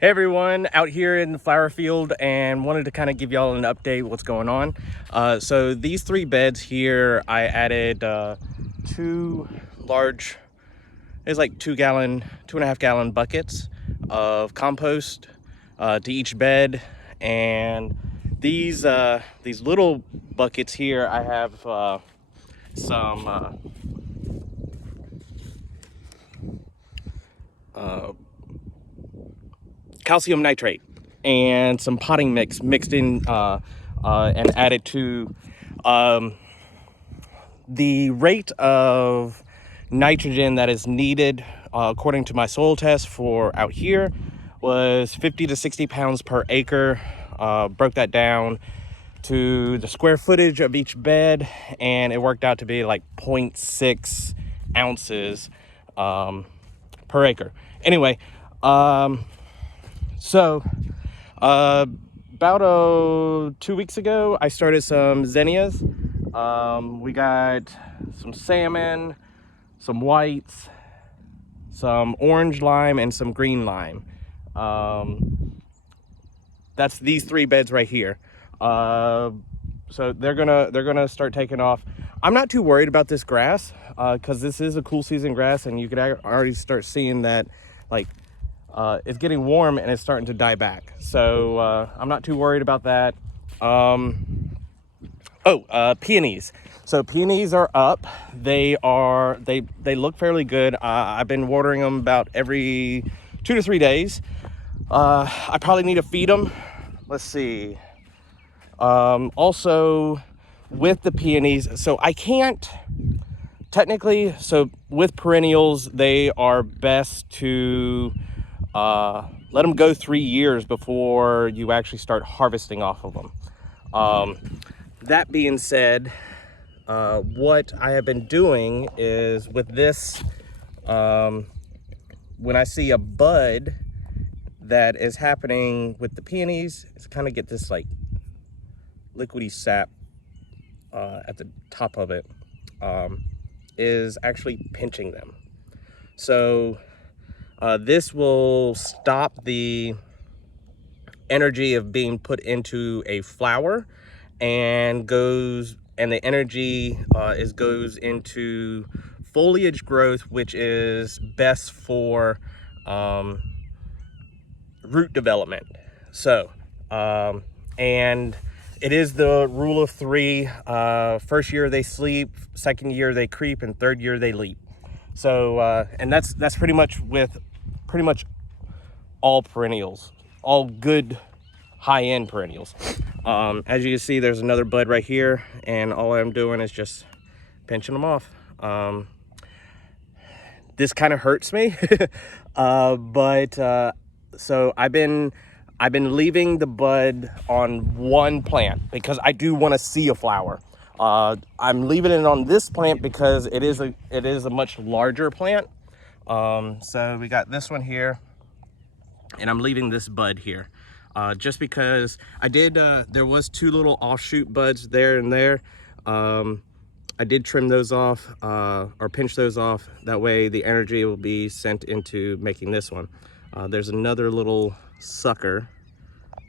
Hey everyone, out here in the flower field and wanted to kind of give y'all an update what's going on. So these 3 beds here, I added 2 large, it's like 2.5 gallon buckets of compost to each bed. And these little buckets here, I have some calcium nitrate and some potting mix mixed in and added to the rate of nitrogen that is needed according to my soil test for out here was 50 to 60 pounds per acre. Broke that down to the square footage of each bed, and it worked out to be like 0.6 ounces per acre. Anyway, so about 2 weeks ago, I started some zinnias. We got some salmon, some whites, some orange lime, and some green lime. That's these 3 beds right here. So they're gonna start taking off. I'm not too worried about this grass because this is a cool season grass, and you could already start seeing that like it's getting warm and it's starting to die back. So I'm not too worried about that. Peonies. So peonies are up. They look fairly good. I've been watering them about every 2 to 3 days. I probably need to feed them. Let's see. Also with the peonies, so I can't technically, so with perennials, they are best to let them go 3 years before you actually start harvesting off of them. That being said, what I have been doing is with this, when I see a bud that is happening with the peonies, it's kind of get this like liquidy sap at the top of it, is actually pinching them. So this will stop the energy of being put into a flower, and the energy goes into foliage growth, which is best for root development. So and it is the rule of 3. First year they sleep, second year they creep, and third year they leap. So and that's pretty much with pretty much all perennials, all good high-end perennials. As you can see, there's another bud right here, and all I'm doing is just pinching them off. This kind of hurts me, but so I've been leaving the bud on one plant because I do want to see a flower. I'm leaving it on this plant because it is a much larger plant. So we got this one here, and I'm leaving this bud here. Just because I did, there was 2 little offshoot buds there and there. I did trim those off, or pinch those off. That way the energy will be sent into making this one. There's another little sucker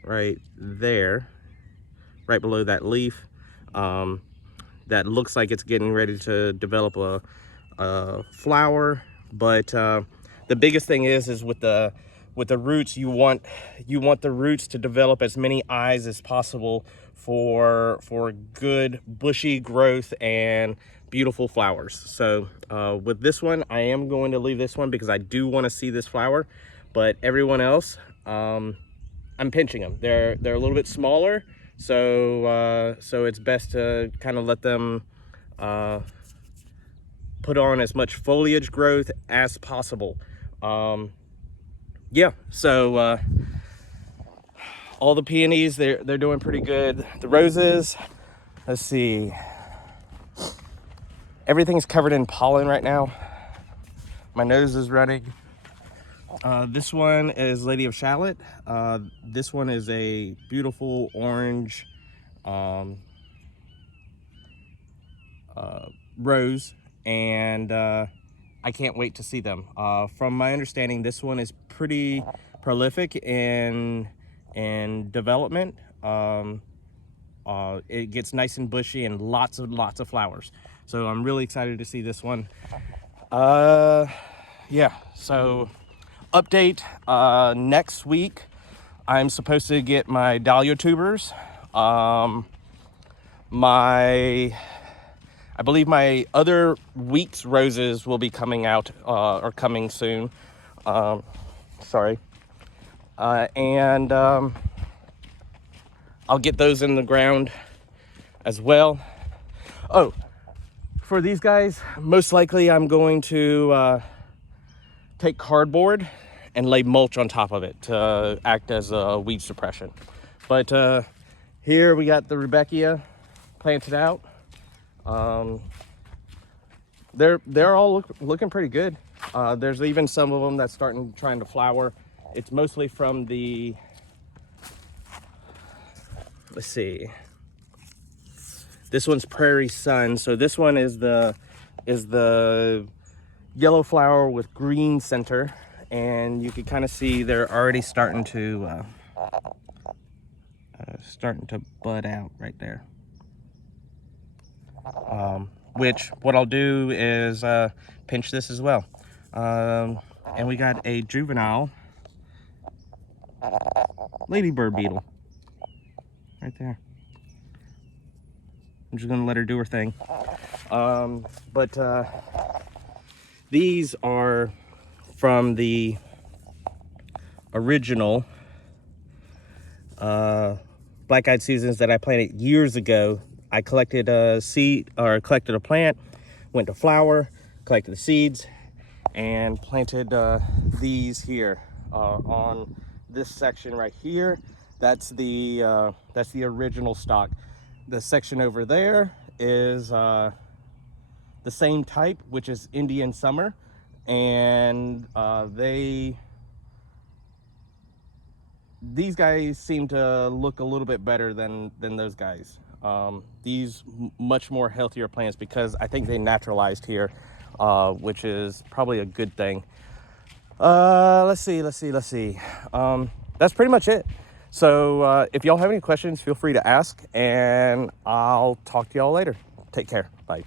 right there, right below that leaf, that looks like it's getting ready to develop a flower. But the biggest thing is with the roots, you want the roots to develop as many eyes as possible for good bushy growth and beautiful flowers. So with this one, I am going to leave this one because I do want to see this flower. But everyone else, I'm pinching them. They're a little bit smaller, so it's best to kind of let them put on as much foliage growth as possible. Yeah, so all the peonies, they're doing pretty good. The roses, let's see, everything's covered in pollen right now. My nose is running. This one is Lady of Shallot. This one is a beautiful orange rose, and I can't wait to see them. From my understanding, this one is pretty prolific in development. It gets nice and bushy and lots of flowers. So I'm really excited to see this one. Yeah, so update, next week I'm supposed to get my dahlia tubers. I believe my other week's roses will be coming out, or coming soon. Sorry. And I'll get those in the ground as well. Oh, for these guys, most likely I'm going to take cardboard and lay mulch on top of it to act as a weed suppression. But here we got the Rudbeckia planted out. They're all looking pretty good. There's even some of them that's trying to flower. It's mostly from the, let's see, this one's Prairie Sun. So this one is the yellow flower with green center, and you can kind of see they're already starting to bud out right there. Which what I'll do is pinch this as well. And we got a juvenile ladybird beetle right there. I'm just gonna let her do her thing. But these are from the original black-eyed Susans that I planted years ago. I collected a plant, went to flower, collected the seeds, and planted these here on this section right here. That's the original stock. The section over there is the same type, which is Indian Summer, and these guys seem to look a little bit better than those guys. These much more healthier plants because I think they naturalized here, which is probably a good thing. Let's see. That's pretty much it. So if y'all have any questions, feel free to ask, and I'll talk to y'all later. Take care. Bye.